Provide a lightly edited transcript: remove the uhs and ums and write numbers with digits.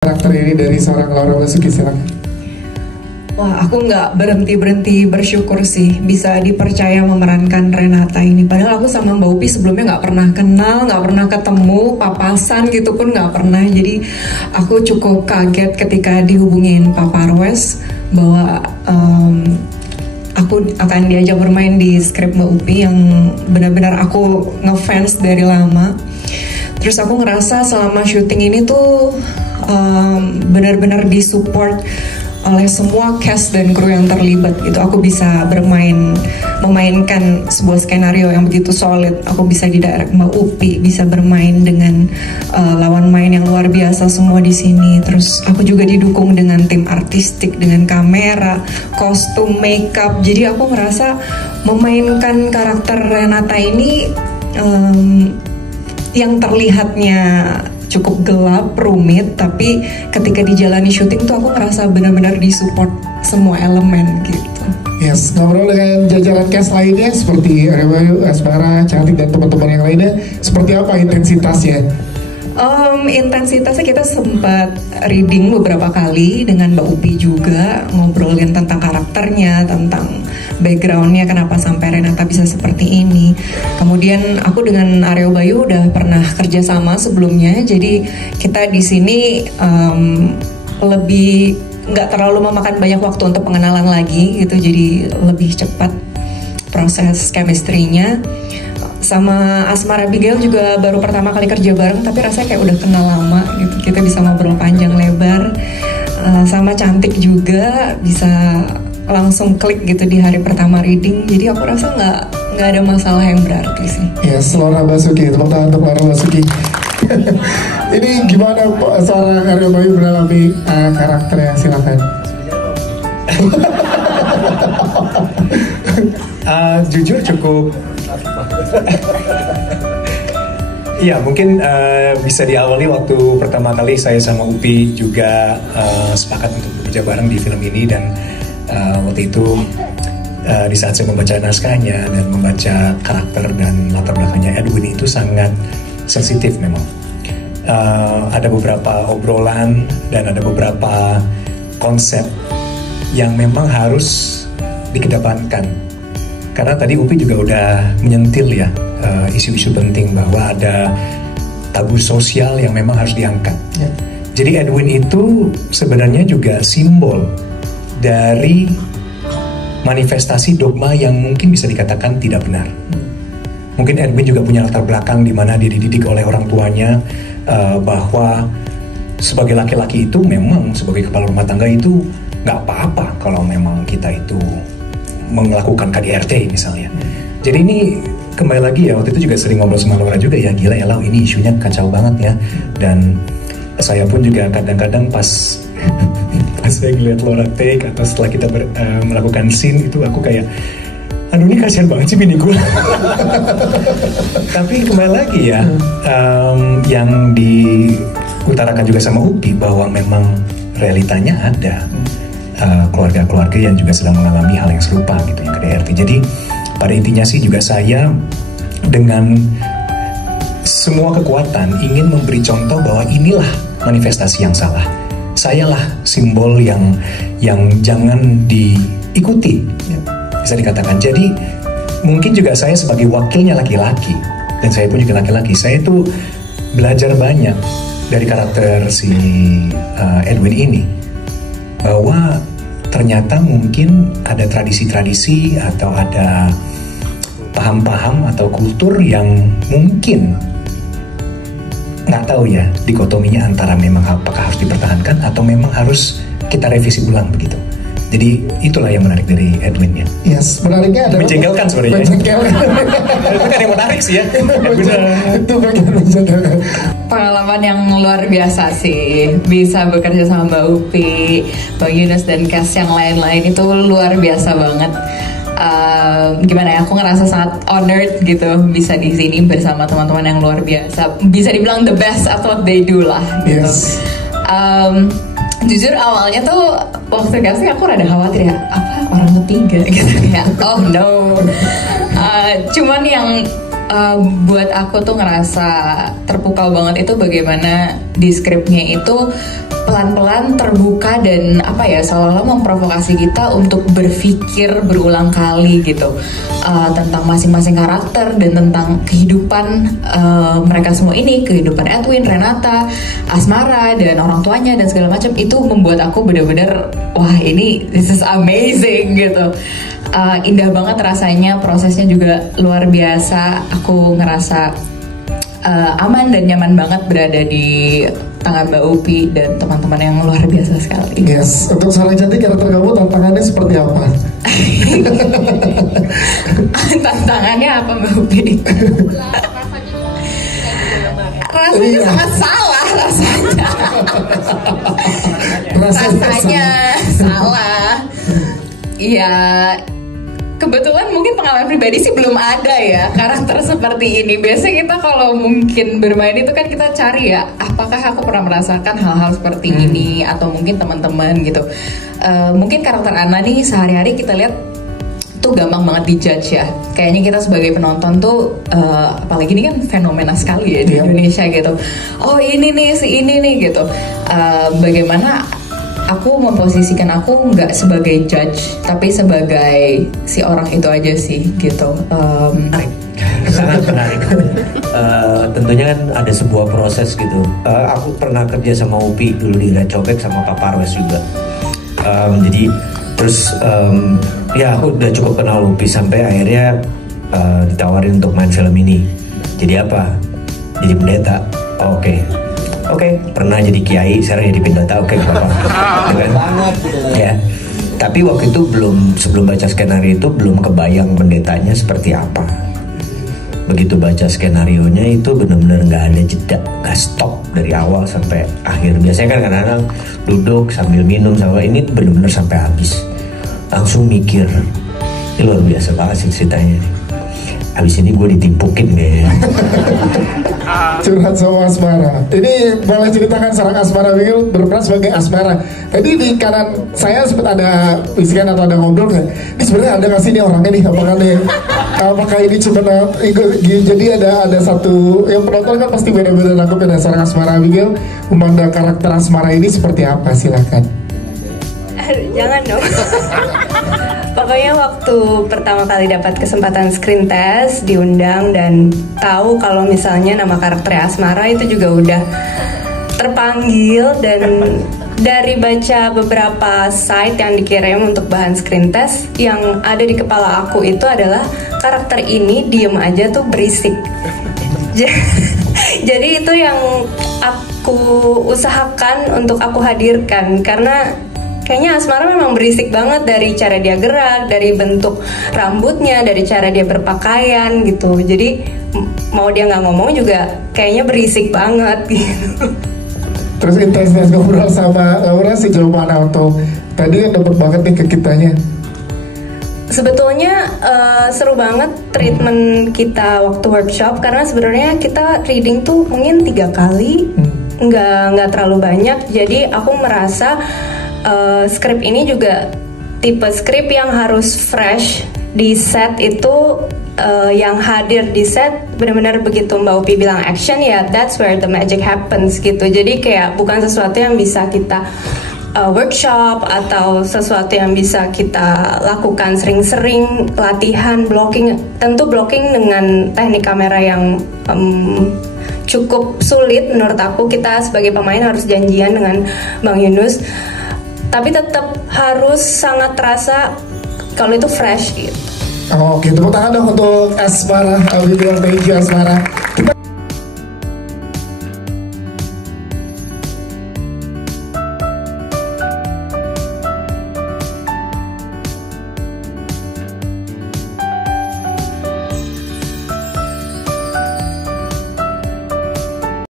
karakter ini dari seorang Laura Basuki, silakan. Wah, aku nggak berhenti bersyukur sih bisa dipercaya memerankan Renata ini. Padahal aku sama Mbak Upi sebelumnya nggak pernah kenal, nggak pernah ketemu, papasan gitu pun nggak pernah. Jadi aku cukup kaget ketika dihubungin Pak Parwes bahwa aku akan diajak bermain di skrip Mbak Upi yang benar-benar aku ngefans dari lama. Terus aku ngerasa selama syuting ini tuh benar-benar disupport oleh semua cast dan kru yang terlibat gitu. Aku bisa memainkan sebuah skenario yang begitu solid. Aku bisa didirect Mbak Upi, bisa bermain dengan lawan main yang luar biasa semua di sini. Terus aku juga didukung dengan tim artistik, dengan kamera, kostum, makeup. Jadi aku merasa memainkan karakter Renata ini yang terlihatnya cukup gelap, rumit, tapi ketika dijalani syuting tuh aku ngerasa benar-benar disupport semua elemen gitu. Yes, ngobrol dengan jajaran cast lainnya seperti Arebayu, Asmara, Cantik dan teman-teman yang lainnya, seperti apa intensitasnya? Intensitasnya kita sempat reading beberapa kali dengan Mbak Upi juga, ngobrolin tentang karakternya, tentang backgroundnya, kenapa sampai Renata bisa seperti ini. Kemudian aku dengan Aryo Bayu udah pernah kerja sama sebelumnya, jadi kita di sini lebih nggak terlalu memakan banyak waktu untuk pengenalan lagi gitu, jadi lebih cepat proses chemistry-nya. Sama Asmara Abigail juga baru pertama kali kerja bareng, tapi rasanya kayak udah kenal lama gitu. Kita bisa ngobrol panjang lebar. Sama Cantik juga bisa langsung klik gitu di hari pertama reading. Jadi aku rasa nggak ada masalah yang berarti sih. Yes, Laura Basuki, tepuk tangan untuk Laura Basuki. Ini gimana seorang Aryo Bayu mengalami karakternya, silakan. Jujur cukup. Iya, mungkin bisa diawali waktu pertama kali saya sama Upi juga sepakat untuk bekerja bareng di film ini. Dan waktu itu di saat saya membaca naskahnya dan membaca karakter dan latar belakangnya Edwin itu sangat sensitif memang. Ada beberapa obrolan dan ada beberapa konsep yang memang harus dikedepankan. Karena tadi Upi juga udah menyentil ya isu-isu penting bahwa ada tabu sosial yang memang harus diangkat. Ya. Jadi Edwin itu sebenarnya juga simbol dari manifestasi dogma yang mungkin bisa dikatakan tidak benar. Mungkin Edwin juga punya latar belakang di mana dia dididik oleh orang tuanya bahwa sebagai laki-laki itu memang sebagai kepala rumah tangga itu nggak apa-apa kalau memang kita itu melakukan KDRT misalnya. Jadi ini kembali lagi ya, waktu itu juga sering ngobrol sama Laura juga ya, gila ya Lau, ini isunya kacau banget ya. Dan saya pun juga kadang-kadang pas saya ngeliat Laura take atau setelah kita melakukan scene itu aku kayak, aduh ini kasihan banget sih bini gue. Tapi kembali lagi ya, yang diutarakan juga sama Upi bahwa memang realitanya ada keluarga-keluarga yang juga sedang mengalami hal yang serupa gitu, yang KDRT. Jadi pada intinya sih juga saya dengan semua kekuatan ingin memberi contoh bahwa inilah manifestasi yang salah. Sayalah simbol yang jangan diikuti, bisa dikatakan. Jadi mungkin juga saya sebagai wakilnya laki-laki, dan saya pun juga laki-laki, saya itu belajar banyak dari karakter si Edwin ini, bahwa ternyata mungkin ada tradisi-tradisi atau ada paham-paham atau kultur yang mungkin nggak tahu ya dikotominya antara memang apakah harus dipertahankan atau memang harus kita revisi ulang begitu. Jadi itulah yang menarik dari Edwin ya. Yes, menariknya adalah menjengkelkan sebenarnya. Menjengkelkan. Itu kan yang menarik sih ya. Itu bagian menjengkelkan. Pengalaman yang luar biasa sih, bisa bekerja sama Mbak Upi, Bang Yunus dan cast yang lain-lain itu luar biasa banget. Gimana ya, aku ngerasa sangat honored gitu bisa di sini bersama teman-teman yang luar biasa. Bisa dibilang the best at what they do lah gitu. Yes. Jujur awalnya tuh waktu casting aku rada khawatir ya, apa orang ketiga gitu kayak oh no. Cuman yang buat aku tuh ngerasa terpukau banget itu bagaimana di skripnya itu pelan-pelan terbuka dan apa ya, seolah-olah memprovokasi kita untuk berpikir berulang kali gitu, tentang masing-masing karakter dan tentang kehidupan mereka semua ini, kehidupan Edwin, Renata, Asmara dan orang tuanya dan segala macam. Itu membuat aku benar-benar wah, ini this is amazing gitu. Indah banget rasanya, prosesnya juga luar biasa. Aku ngerasa aman dan nyaman banget berada di tangan Mbak Upi dan teman-teman yang luar biasa sekali. Yes, untuk Sarah Cantik karakter kamu tantangannya seperti apa? Tantangannya apa Mbak Upi? Rasanya sangat salah rasanya. Rasanya salah. Iya. Kebetulan mungkin pengalaman pribadi sih belum ada ya karakter seperti ini. Biasanya kita kalau mungkin bermain itu kan kita cari ya, apakah aku pernah merasakan hal-hal seperti ini atau mungkin teman-teman gitu. Mungkin karakter Anna nih sehari-hari kita lihat tuh gampang banget dijudge ya. Kayaknya kita sebagai penonton tuh apalagi ini kan fenomena sekali ya di Indonesia gitu. Oh ini nih si ini nih gitu. Bagaimana aku memposisikan aku nggak sebagai judge, tapi sebagai si orang itu aja sih gitu. Sangat menarik. Tentunya kan ada sebuah proses gitu. Aku pernah kerja sama Upi dulu di Red Copet sama Pak Parwes juga. Jadi terus ya aku udah cukup kenal Upi sampai akhirnya ditawarin untuk main film ini. Jadi apa? Jadi pendeta. Oke, pernah jadi kiai, sekarang jadi pendeta. Oke, banget. Ya, tapi waktu itu sebelum baca skenario itu belum kebayang pendetanya seperti apa. Begitu baca skenarionya itu benar-benar nggak ada jeda, nggak stop dari awal sampai akhir. Biasanya kan kadang-kadang duduk sambil minum sama ini benar-benar sampai habis. Langsung mikir, ini luar biasa banget sih ceritanya. Habis ini gue ditimpukin kayaknya. Curhat sama Asmara. Ini boleh ceritakan seorang Asmara Bigil berperan sebagai Asmara. Tadi di kanan saya sempat ada bisikan atau ada ngobrol nggak? Ini sebenarnya ada nggak sih ini orangnya nih? Apakah ini cuma jadi ada satu yang penonton kan pasti beda-beda nangkep ada seorang Asmara Bigil memandang karakter Asmara ini seperti apa? Silakan. Jangan dong. Pokoknya waktu pertama kali dapat kesempatan screen test, diundang dan tahu kalau misalnya nama karakter Asmara itu juga udah terpanggil, dan dari baca beberapa site yang dikirim untuk bahan screen test, yang ada di kepala aku itu adalah karakter ini diem aja tuh berisik. Jadi itu yang aku usahakan untuk aku hadirkan, karena kayaknya Asmara memang berisik banget dari cara dia gerak, dari bentuk rambutnya, dari cara dia berpakaian gitu. Jadi mau dia nggak ngomong juga kayaknya berisik banget gitu. Terus intensitas ngobrol sama Laura sejauh mana untuk tadi yang dapat banget nih ke kitanya? Sebetulnya seru banget treatment kita waktu workshop, karena sebenarnya kita reading tuh mungkin 3 kali, nggak terlalu banyak. Jadi aku merasa skrip ini juga tipe skrip yang harus fresh di set itu. Yang hadir di set benar-benar begitu Mbak Upi bilang action, ya that's where the magic happens gitu. Jadi kayak bukan sesuatu yang bisa kita workshop atau sesuatu yang bisa kita lakukan sering-sering latihan blocking. Tentu blocking dengan teknik kamera yang cukup sulit menurut aku. Kita sebagai pemain harus janjian dengan Bang Yunus, tapi tetap harus sangat terasa kalau itu fresh gitu. Oke, tepuk tangan dong untuk Asmara. Thank you Asmara. Kita